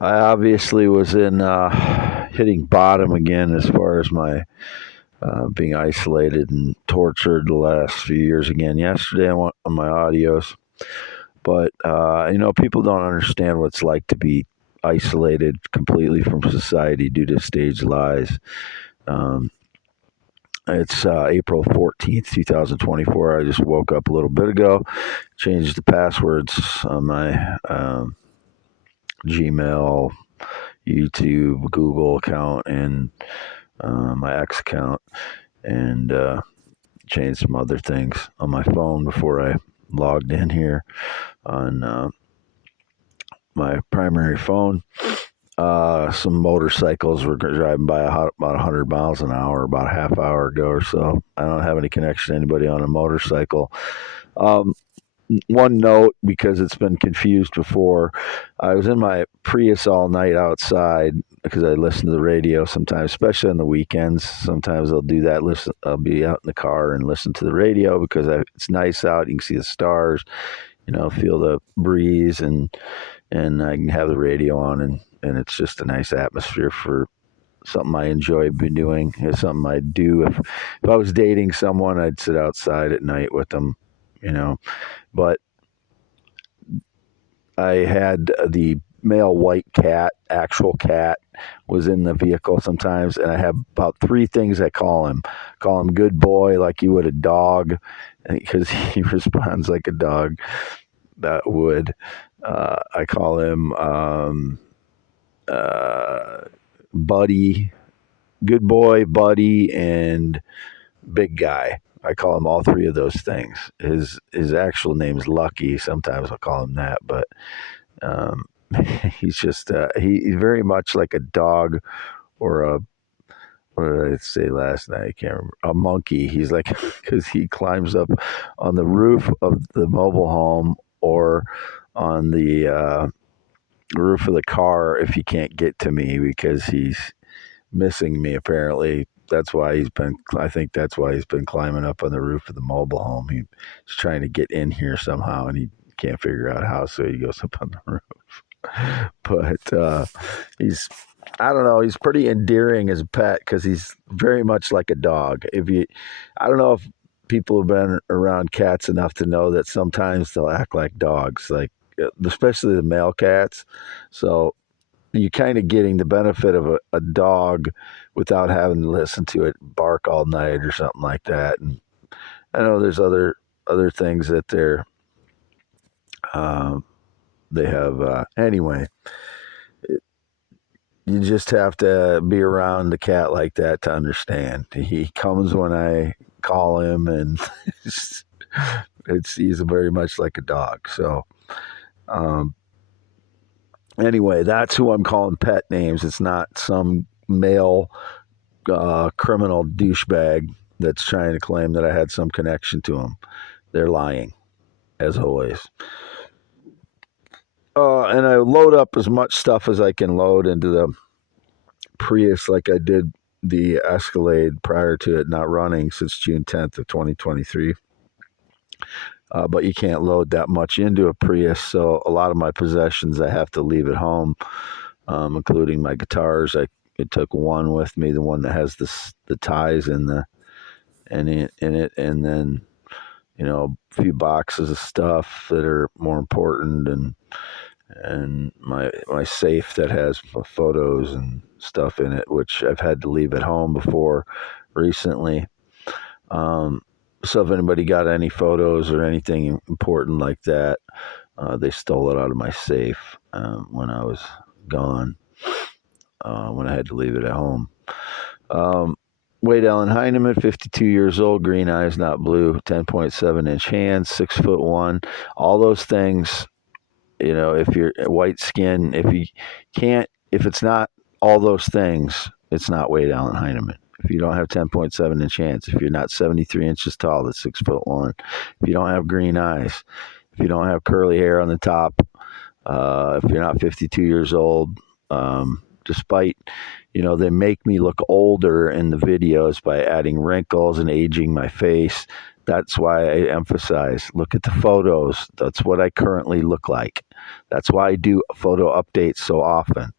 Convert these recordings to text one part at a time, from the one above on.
I obviously was in hitting bottom again as far as my being isolated and tortured the last few years again. Yesterday I went on my audios, but people don't understand what it's like to be isolated completely from society due to staged lies. Um, it's April 14th, 2024. I just woke up a little bit ago, changed the passwords on my Gmail, YouTube, Google account, and my X account, and changed some other things on my phone before I logged in here on my primary phone. Some motorcycles were driving by about 100 miles an hour about a half hour ago or so. I don't have any connection to anybody on a motorcycle. Um, One note, because it's been confused before, I was in my Prius all night outside because I listen to the radio sometimes, especially on the weekends. Sometimes I'll do that. I'll be out in the car and listen to the radio because it's nice out. You can see the stars, feel the breeze, and I can have the radio on, and it's just a nice atmosphere for something I enjoy been doing. It's something I'd do if I was dating someone. I'd sit outside at night with them, but I had the male white cat, actual cat, was in the vehicle sometimes, and I have about three things I call him. Call him good boy, like you would a dog, because he responds like a dog that would. I call him buddy, good boy, buddy, and big guy. I call him all three of those things. His actual name is Lucky. Sometimes I'll call him that, but um, he's just he's very much like a dog or a, what did I say last night? I can't remember. A monkey. He's like because he climbs up on the roof of the mobile home or on the roof of the car if he can't get to me because he's missing me. Apparently, that's why he's been. I think that's why he's been climbing up on the roof of the mobile home. He's trying to get in here somehow, and he can't figure out how. So he goes up on the roof. But he's, I don't know, he's pretty endearing as a pet because he's very much like a dog. I don't know if people have been around cats enough to know that sometimes they'll act like dogs, like especially the male cats. So you're kind of getting the benefit of a dog without having to listen to it bark all night or something like that. And I know there's other things that um, they have. Anyway, you just have to be around a cat like that to understand. He comes when I call him, and he's very much like a dog. So um, anyway, that's who I'm calling pet names. It's not some male criminal douchebag that's trying to claim that I had some connection to him. They're lying, as always. And I load up as much stuff as I can load into the Prius, like I did the Escalade prior to it not running since June 10th of 2023. But you can't load that much into a Prius, so a lot of my possessions I have to leave at home, including my guitars. I took one with me, the one that has the ties in it, and then a few boxes of stuff that are more important, and my safe that has photos and stuff in it, which I've had to leave at home before recently. So if anybody got any photos or anything important like that, they stole it out of my safe when I was gone, when I had to leave it at home. Wade Allen Heineman, 52 years old, green eyes, not blue, 10.7-inch hands, 6'1". All those things, if you're white skin, if it's not all those things, it's not Wade Allen Heineman. If you don't have 10.7-inch hands, if you're not 73 inches tall, that's 6'1". If you don't have green eyes, if you don't have curly hair on the top, if you're not 52 years old, despite, they make me look older in the videos by adding wrinkles and aging my face. That's why I emphasize look at the photos. That's what I currently look like. That's why I do photo updates so often.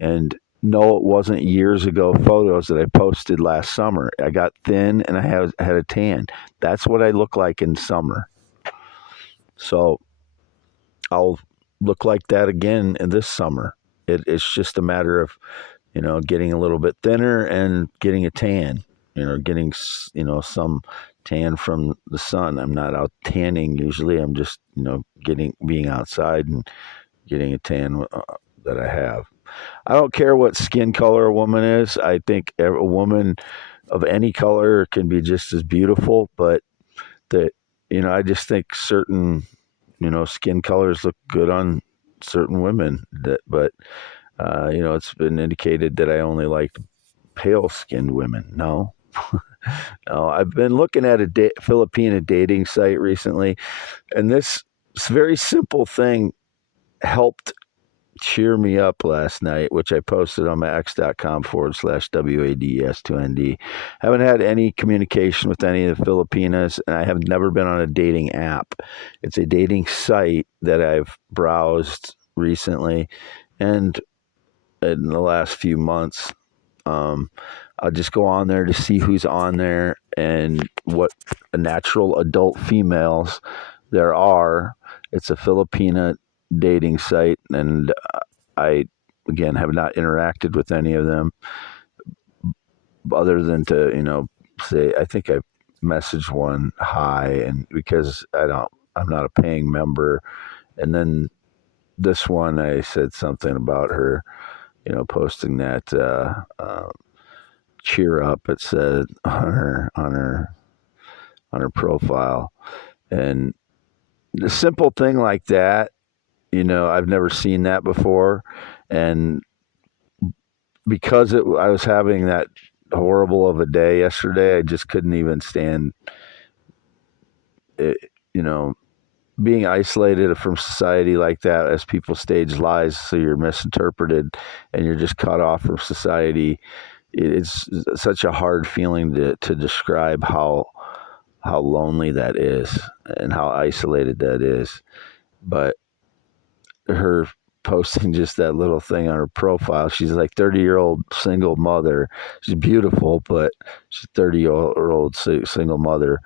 And no, it wasn't years ago photos that I posted last summer. I got thin and I had a tan. That's what I look like in summer. So I'll look like that again in this summer. It's just a matter of, getting a little bit thinner and getting a tan, getting, some tan from the sun. I'm not out tanning usually. I'm just, being outside and getting a tan that I have. I don't care what skin color a woman is. I think a woman of any color can be just as beautiful, but that, I just think certain, skin colors look good on certain women. But it's been indicated that I only like pale skinned women. No, no. I've been looking at a Filipina dating site recently, and this very simple thing helped cheer me up last night, which I posted on my x.com/WADS2ND. Haven't had any communication with any of the Filipinas, and I have never been on a dating app. It's a dating site that I've browsed recently, and in the last few months, I'll just go on there to see who's on there and what natural adult females there are. It's a Filipina dating site, and I, again, have not interacted with any of them other than to, say, I think I messaged one hi, and because I'm not a paying member. And then this one, I said something about her, posting that, Cheerup, it said on her profile. And the simple thing like that, I've never seen that before. And because I was having that horrible of a day yesterday, I just couldn't even stand it, being isolated from society like that as people stage lies so you're misinterpreted and you're just cut off from society. It's such a hard feeling to describe how lonely that is and how isolated that is. But her posting just that little thing on her profile. She's like 30-year-old single mother. She's beautiful, but she's 30-year-old single mother.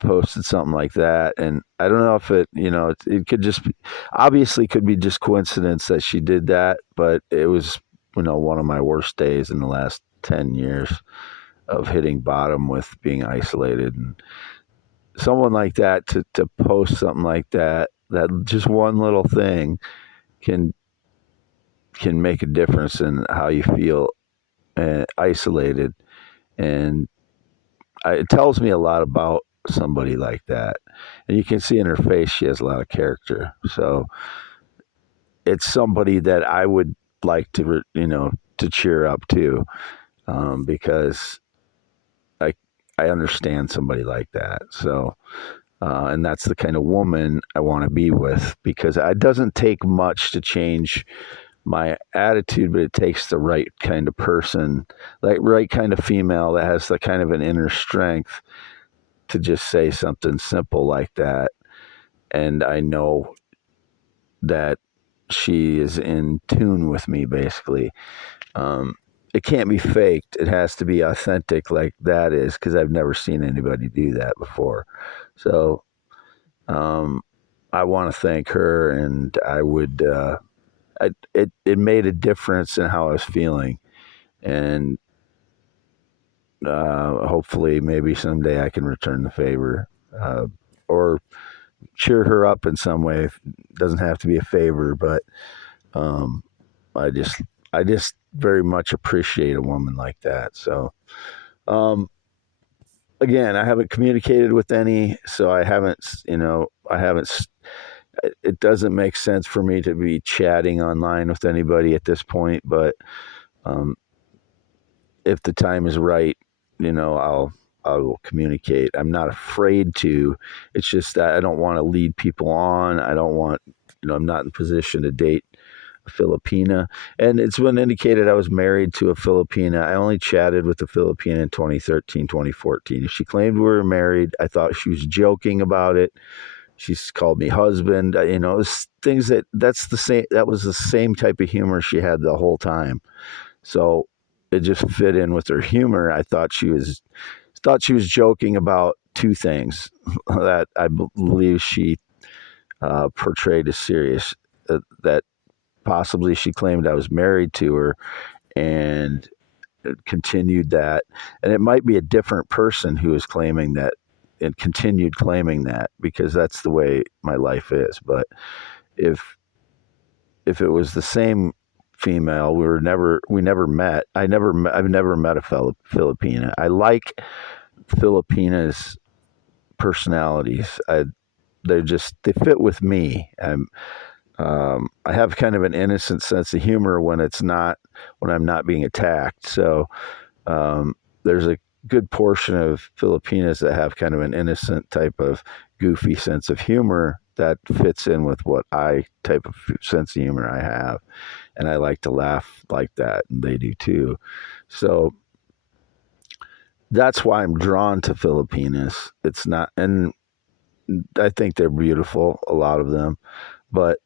Posted something like that, and I don't know if it could just be, obviously could be just coincidence that she did that, but it was one of my worst days in the last 10 years of hitting bottom with being isolated. And someone like that to post something like that just one little thing can make a difference in how you feel isolated. And it tells me a lot about somebody like that. And you can see in her face she has a lot of character. So it's somebody that I would like to cheer up to, because I understand somebody like that. So and that's the kind of woman I want to be with, because it doesn't take much to change my attitude, but it takes the right kind of person, like right kind of female that has the kind of an inner strength to just say something simple like that. And I know that she is in tune with me, basically. It can't be faked. It has to be authentic like that is, because I've never seen anybody do that before. So I want to thank her, and I would, it made a difference in how I was feeling. And hopefully maybe someday I can return the favor, or cheer her up in some way. It doesn't have to be a favor, but um, I just very much appreciate a woman like that. So um, again, I haven't communicated with any, so I haven't, it doesn't make sense for me to be chatting online with anybody at this point. But um, if the time is right, I will communicate. I'm not afraid to. It's just that I don't want to lead people on. I don't want, I'm not in position to date a Filipina. And it's been indicated I was married to a Filipina. I only chatted with a Filipina in 2013, 2014. If she claimed we were married, I thought she was joking about it. She's called me husband. You know, it's things that's the same. That was the same type of humor she had the whole time. So it just fit in with her humor. I thought she was joking about two things that I believe she portrayed as serious. That possibly she claimed I was married to her and continued that. And it might be a different person who is claiming that and continued claiming that, because that's the way my life is. But if it was the same female, we never met. I've never met a Filipina. I like Filipinas' personalities. They fit with me. I have kind of an innocent sense of humor when I'm not being attacked. So there's a good portion of Filipinas that have kind of an innocent type of goofy sense of humor that fits in with what type of sense of humor I have. And I like to laugh like that, and they do too. So that's why I'm drawn to Filipinas. It's not, and I think they're beautiful, a lot of them, but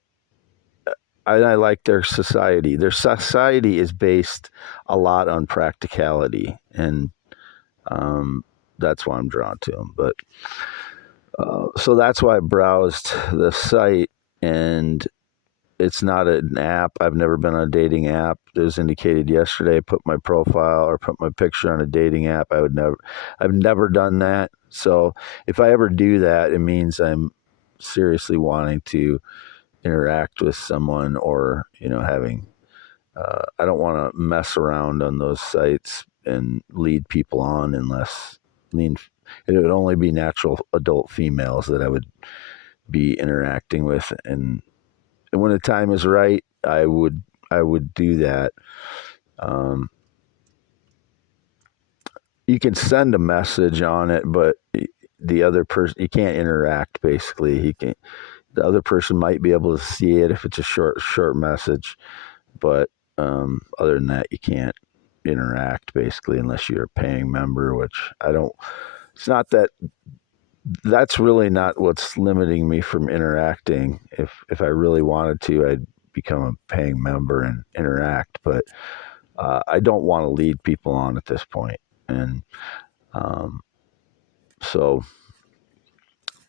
I like their society. Their society is based a lot on practicality, and that's why I'm drawn to them. But so that's why I browsed the site, and it's not an app. I've never been on a dating app. It was indicated yesterday. I put my profile or put my picture on a dating app. I've never done that. So if I ever do that, it means I'm seriously wanting to interact with someone, or having. I don't want to mess around on those sites and lead people on unless it would only be natural adult females that I would be interacting with, and when the time is right, I would do that. You can send a message on it, but the other person, you can't interact. Basically, the other person might be able to see it if it's a short message, but other than that, you can't interact basically unless you're a paying member, which I don't. It's not that. That's really not what's limiting me from interacting. If I really wanted to, I'd become a paying member and interact. But I don't want to lead people on at this point, and so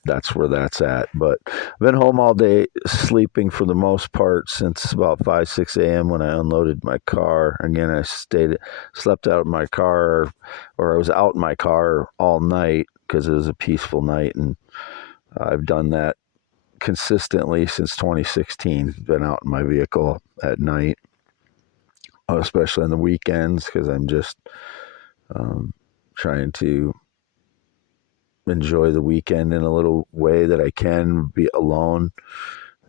that's where that's at. But I've been home all day, sleeping for the most part since about 5-6 a.m. when I unloaded my car. Again, I slept out in my car, or I was out in my car all night because it was a peaceful night, and I've done that consistently since 2016. Been out in my vehicle at night, especially on the weekends, because I'm just trying to enjoy the weekend in a little way that I can, be alone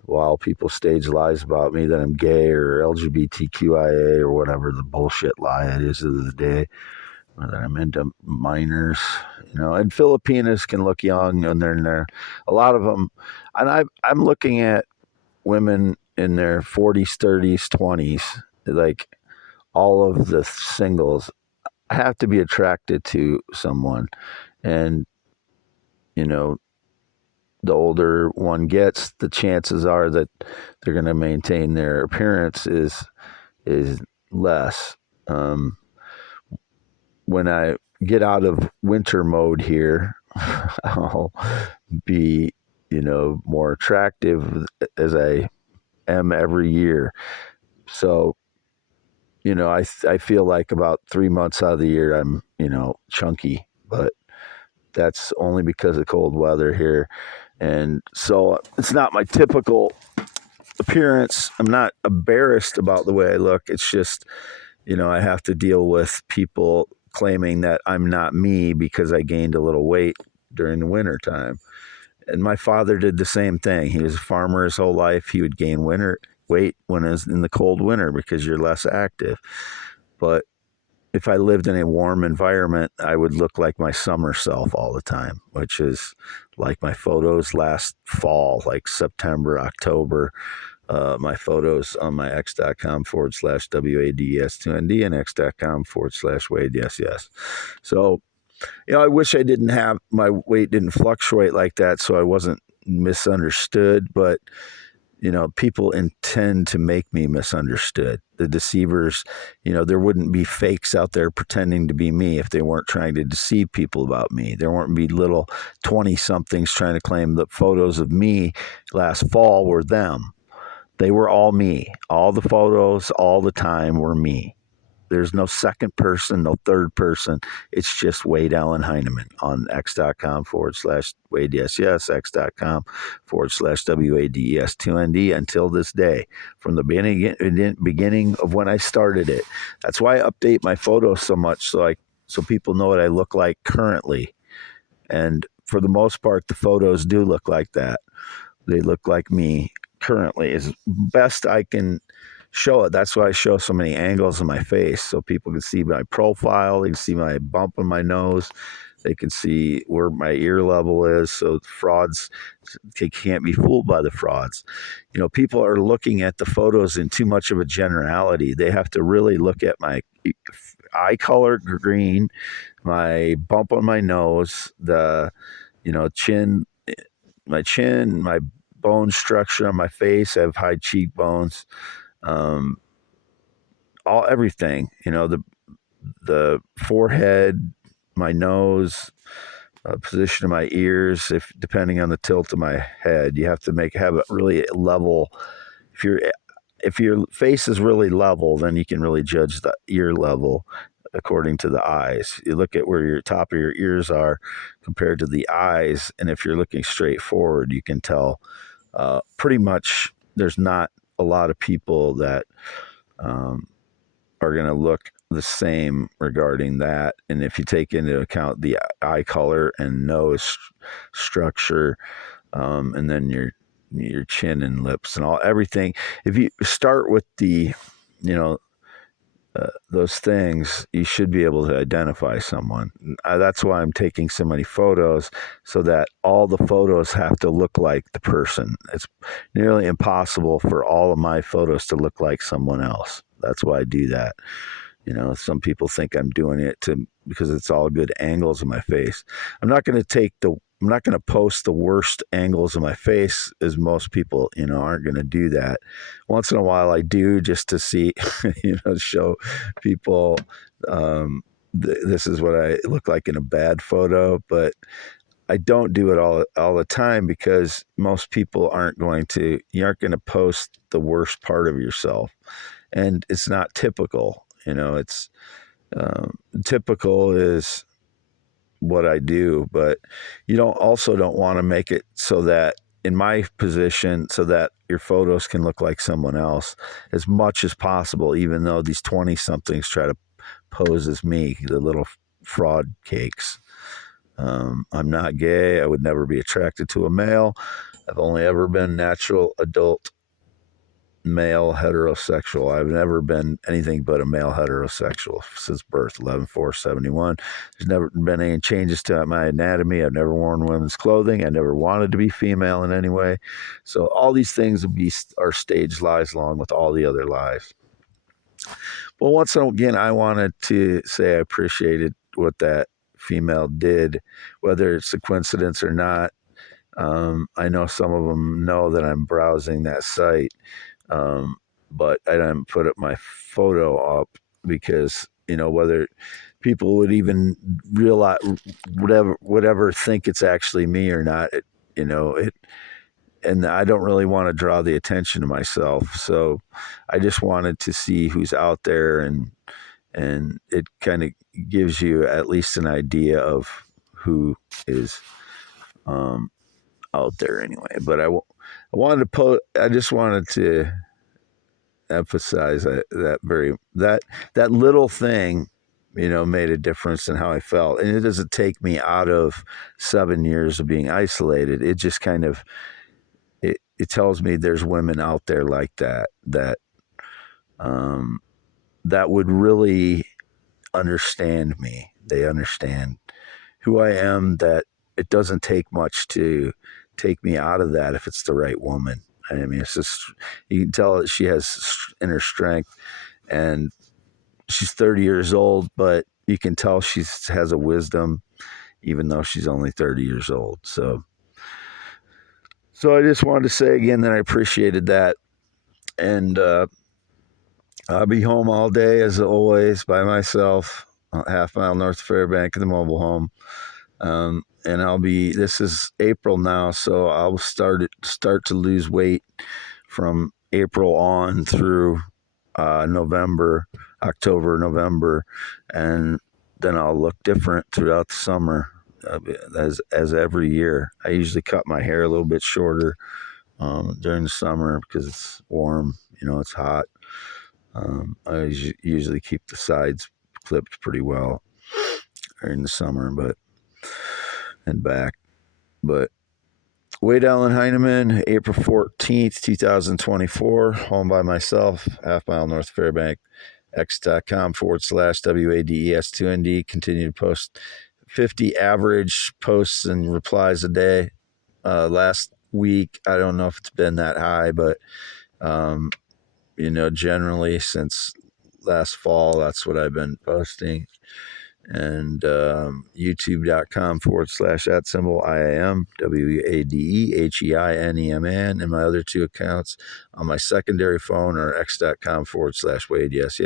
while people stage lies about me that I'm gay or LGBTQIA or whatever the bullshit lie it is of the day, or that I'm into minors, and Filipinas can look young and they're in there. A lot of them, and I'm looking at women in their 40s, 30s, 20s, like all of the singles. I have to be attracted to someone, and the older one gets, the chances are that they're going to maintain their appearance is less. When I get out of winter mode here, I'll be, more attractive as I am every year. So, I feel like about 3 months out of the year I'm, chunky, but that's only because of cold weather here. And so it's not my typical appearance. I'm not embarrassed about the way I look. It's just, I have to deal with people claiming that I'm not me because I gained a little weight during the winter time. And my father did the same thing. He was a farmer his whole life. He would gain weight when it was in the cold winter because you're less active. But if I lived in a warm environment, I would look like my summer self all the time, which is like my photos last fall, like September, October. my photos on my x.com/WADES2ND and x.com/Wade. Yes. So, I wish I didn't have my weight didn't fluctuate like that, so I wasn't misunderstood. But people intend to make me misunderstood. The deceivers, there wouldn't be fakes out there pretending to be me if they weren't trying to deceive people about me. There wouldn't be little 20-somethings trying to claim that photos of me last fall were them. They were all me. All the photos, all the time were me. There's no second person, no third person. It's just Wade Allen Heineman on x.com/Wade. Yes. x.com/WADES2ND until this day, from the beginning of when I started it. That's why I update my photos so much, so people know what I look like currently. And for the most part, the photos do look like that. They look like me currently, as best I can show it. That's why I show so many angles of my face, so people can see my profile. They can see my bump in my nose. They can see where my ear level is. So frauds, they can't be fooled by the frauds. People are looking at the photos in too much of a generality. They have to really look at my eye color, green, my bump on my nose, the chin, my bone structure on my face. I have high cheekbones. Everything, the forehead, my nose, position of my ears. If depending on the tilt of my head, you have to have it really level. If your face is really level, then you can really judge the ear level according to the eyes. You look at where your top of your ears are compared to the eyes, and if you're looking straight forward, you can tell pretty much. There's not a lot of people that are going to look the same regarding that. And if you take into account the eye color and nose structure, and then your chin and lips and everything, if you start with the, those things, you should be able to identify someone. That's why I'm taking so many photos, so that all the photos have to look like the person. It's nearly impossible for all of my photos to look like someone else. That's why I do that. Some people think I'm doing it because it's all good angles of my face. I'm not going to post the worst angles of my face, as most people, aren't going to do that. Once in a while I do, just to see, show people, this is what I look like in a bad photo, but I don't do it all the time, because most people you aren't going to post the worst part of yourself. And it's not typical. It's typical is what I do, but you don't want to make it so that, in my position, so that your photos can look like someone else as much as possible, even though these 20-somethings try to pose as me, the little fraud cakes. I'm not gay. I would never be attracted to a male. I've only ever been natural adult male heterosexual. I've never been anything but a male heterosexual since birth, 11/4/71. There's never been any changes to my anatomy. I've never worn women's clothing. I never wanted to be female in any way. So all these things are staged lies, along with all the other lies. Well, once again, I wanted to say I appreciated what that female did, whether it's a coincidence or not. I know some of them know that I'm browsing that site. But I didn't put up my photo up because, whether people would even realize, whatever think it's actually me or not, and I don't really want to draw the attention to myself. So I just wanted to see who's out there, and it kind of gives you at least an idea of who is out there anyway. But I just wanted to emphasize that little thing, made a difference in how I felt. And it doesn't take me out of 7 years of being isolated. It just kind of, it tells me there's women out there like that would really understand me. They understand who I am, that it doesn't take much to take me out of that if it's the right woman. I mean, it's just, you can tell that she has inner strength, and she's 30 years old, but you can tell she has a wisdom, even though she's only 30 years old. So I just wanted to say again that I appreciated that. And I'll be home all day as always by myself, a half mile north of Fairbank in the mobile home. And this is April now, so I'll start to lose weight from April on through October, November, and then I'll look different throughout the summer, as every year. I usually cut my hair a little bit shorter during the summer because it's warm, it's hot. I usually keep the sides clipped pretty well during the summer, and back. But Wade Allen Heineman, April 14th, 2024, home by myself, half mile north of Fairbank, x.com/WADES2ND. Continue to post 50 average posts and replies a day. Last week, I don't know if it's been that high, but, generally since last fall, that's what I've been posting. And youtube.com/@IAM, WADEHEINEMAN, and my other two accounts on my secondary phone are x.com/Wade, yes,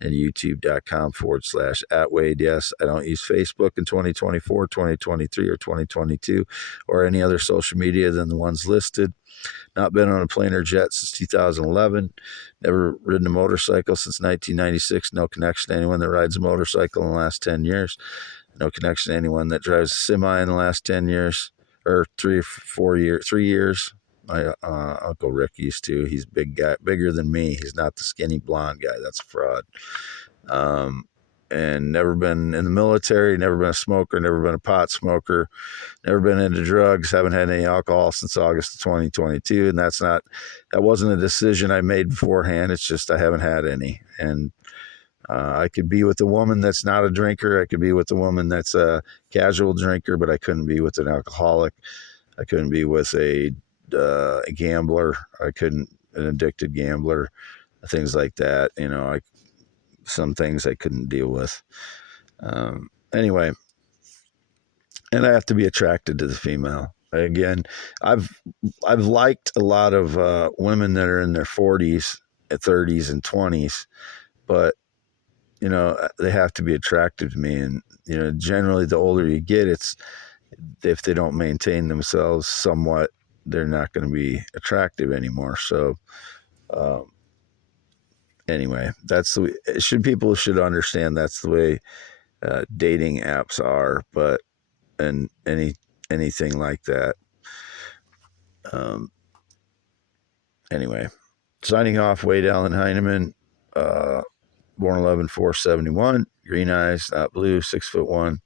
and youtube.com/@Wade, yes. I don't use Facebook in 2024, 2023, or 2022, or any other social media than the ones listed. Not been on a plane or jet since 2011. Never ridden a motorcycle since 1996. No connection to anyone that rides a motorcycle in the last 10 years. No connection to anyone that drives a semi in the last 10 years, or 3 years. My Uncle Rick used to. He's a big guy, bigger than me. He's not the skinny blonde guy. That's a fraud. And never been in the military, never been a smoker, never been a pot smoker, never been into drugs, haven't had any alcohol since August of 2022. And that wasn't a decision I made beforehand. It's just I haven't had any. And I could be with a woman that's not a drinker. I could be with a woman that's a casual drinker, but I couldn't be with an alcoholic. I couldn't be with a gambler. An addicted gambler, things like that. Some things I couldn't deal with. Anyway, and I have to be attracted to the female. Again, I've liked a lot of women that are in their 40s, 30s, and 20s, but they have to be attractive to me. And generally, the older you get, it's if they don't maintain themselves somewhat, they're not going to be attractive anymore. So. Anyway, that's the way. People should understand that's the way dating apps are, and anything like that. Anyway, signing off. Wade Allen Heineman, born 11/4/71, green eyes, not blue, 6'1",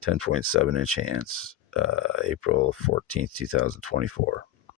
10.7 inch hands. April 14th, 2024.